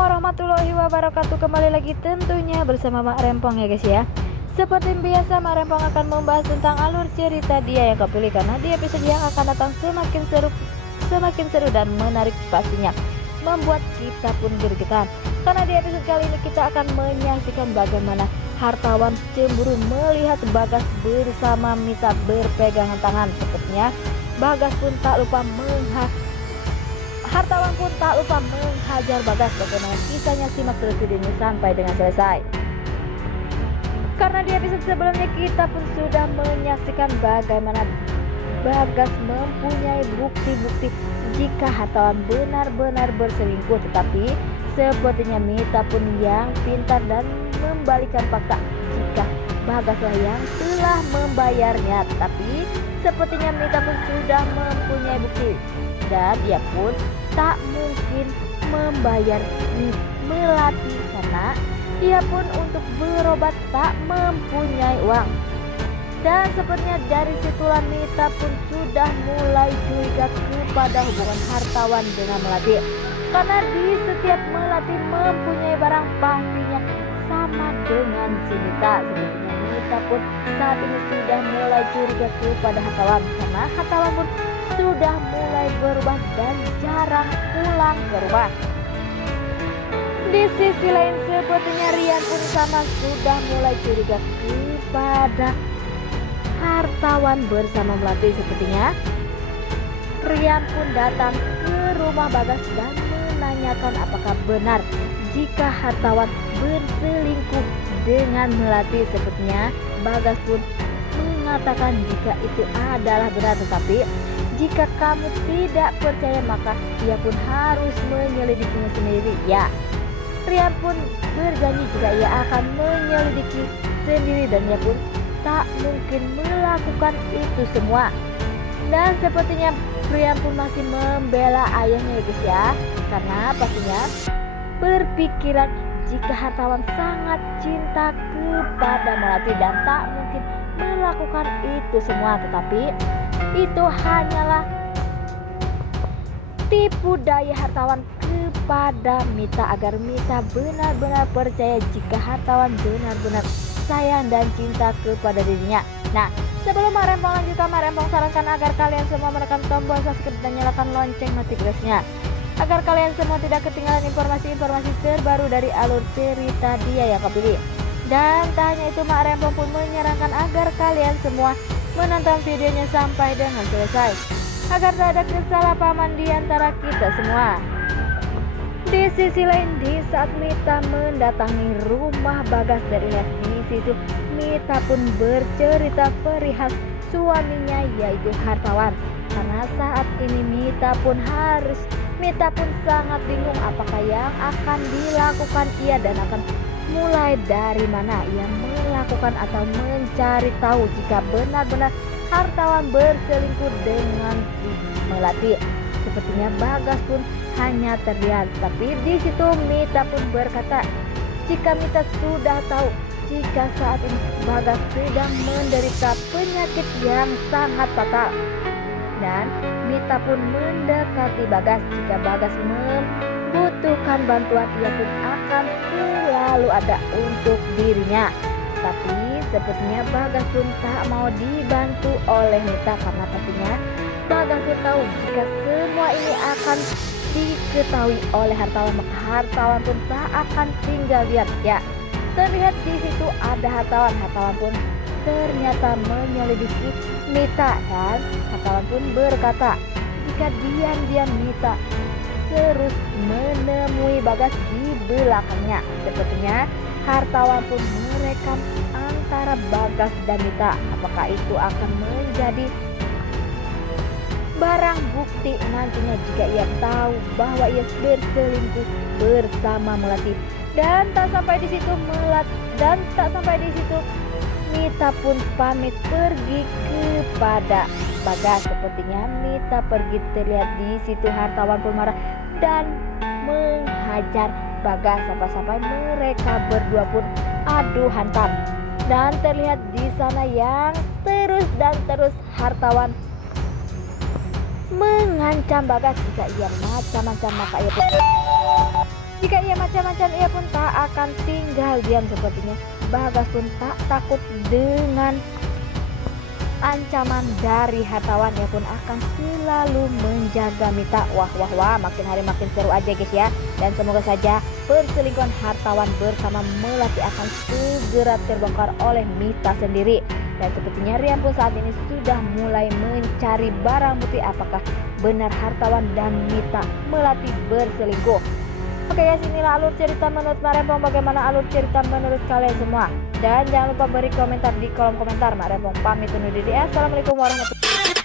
warahmatullahi wabarakatuh. Kembali lagi tentunya bersama Mak Rempong ya guys ya. Seperti biasa Mak Rempong akan membahas tentang alur cerita dia yang kepilih, karena di episode yang akan datang semakin seru dan menarik pastinya, membuat kita pun gergetan. Karena di episode kali ini kita akan menyaksikan bagaimana hartawan cemburu melihat Bagas bersama Mita berpegangan tangan. Sepertinya Bagas pun tak lupa hartawan pun tak lupa menghajar Bagas. Bagaimana kisahnya, simak terus videonya sampai dengan selesai. Karena di episode sebelumnya kita pun sudah menyaksikan bagaimana Bagas mempunyai bukti-bukti jika hartawan benar-benar berselingkuh, tetapi sepertinya Mita pun yang pintar dan membalikan fakta jika Bagaslah yang telah membayarnya. Tapi sepertinya Mita pun sudah mempunyai bukti dan ia pun tak mungkin membayar Melati karena ia pun untuk berobat tak mempunyai uang. Dan sepertinya dari situlah Mita pun sudah mulai curiga kepada hubungan hartawan dengan Melati, karena di setiap Melati mempunyai barang pastinya sama dengan si Mita. Sepertinya Mita pun saat ini sudah mulai curiga kepada hartawan, karena hartawan pun sudah mulai berubah dan jarang pulang ke rumah. Di sisi lain sepertinya Rian pun sama sudah mulai curiga kepada hartawan bersama Melati. Sepertinya Rian pun datang ke rumah Bagas dan menanyakan apakah benar jika hartawan berselingkuh dengan Melati. Sepertinya Bagas pun mengatakan jika itu adalah benar, tetapi jika kamu tidak percaya maka ia pun harus menyelidikinya sendiri. Ya, Rian pun berjanji jika ia akan menyelidiki sendiri dan ia pun tak mungkin melakukan itu semua. Dan sepertinya Rian pun masih membela ayahnya ya guys ya, karena pastinya berpikiran jika hartawan sangat cinta kepada Melati dan tak mungkin melakukan itu semua, tetapi itu hanyalah tipu daya hartawan kepada Mita agar Mita benar-benar percaya jika hartawan benar-benar sayang dan cinta kepada dirinya. Nah, sebelum Mak Rempong lanjutkan, Mak Rempong sarankan agar kalian semua menekan tombol subscribe dan nyalakan lonceng notifikasinya agar kalian semua tidak ketinggalan informasi-informasi terbaru dari alur cerita dia yang kepilih. Dan tak hanya itu, Mak Rempong pun menyarankan agar kalian semua menonton videonya sampai dengan selesai agar tak ada kesalahpahaman di antara kita semua. Di sisi lain, di saat Mita mendatangi rumah Bagas, terlihat di situ Mita pun bercerita perihal suaminya yaitu hartawan. Karena saat ini Mita pun sangat bingung apakah yang akan dilakukan ia dan akan mulai dari mana ia melakukan atau mencari tahu jika benar-benar hartawan berselingkuh dengan si Melati. Sepertinya Bagas pun hanya terdiam, tapi di situ Mita pun berkata jika Mita sudah tahu jika saat ini Bagas sedang menderita penyakit yang sangat fatal, dan Mita pun mendekati Bagas. Jika Bagas membutuhkan bantuan ia pun akan selalu ada untuk dirinya. Tapi sepertinya Bagas pun tak mau dibantu oleh Mita karena pastinya Bagas pun tahu jika semua ini akan diketahui oleh hartawan maka hartawan pun tak akan tinggal diam. Ya, terlihat di situ ada hartawan pun ternyata menyelidiki Mita dan hartawan pun berkata jika diam-diam Mita terus menemui Bagas di belakangnya. Sepertinya hartawan pun merekam antara Bagas dan Mita. Apakah itu akan menjadi barang bukti nantinya jika ia tahu bahwa ia berselingkuh bersama Melati. Dan tak sampai di situ Mita pun pamit pergi kepada Bagas. Sepertinya Mita pergi, terlihat di situ hartawan pun marah dan menghajar Bagas sampai mereka berdua pun adu hantam. Dan terlihat di sana yang terus hartawan mengancam Bagas jika ia macam-macam maka ia Ancam-ancam ia pun tak akan tinggal diam sepertinya. Bagas pun tak takut dengan ancaman dari hartawan. Ia pun akan selalu menjaga Mita. Wah, makin hari makin seru aja guys ya. Dan semoga saja perselingkuhan hartawan bersama Melati akan segera terbongkar oleh Mita sendiri. Dan sepertinya Rian pun saat ini sudah mulai mencari barang bukti apakah benar hartawan dan Mita Melati berselingkuh. Oke guys, inilah alur cerita menurut Mak Rempong. Bagaimana alur cerita menurut kalian semua? Dan jangan lupa beri komentar di kolom komentar. Mak Rempong pamit undur diri. Assalamualaikum warahmatullahi wabarakatuh.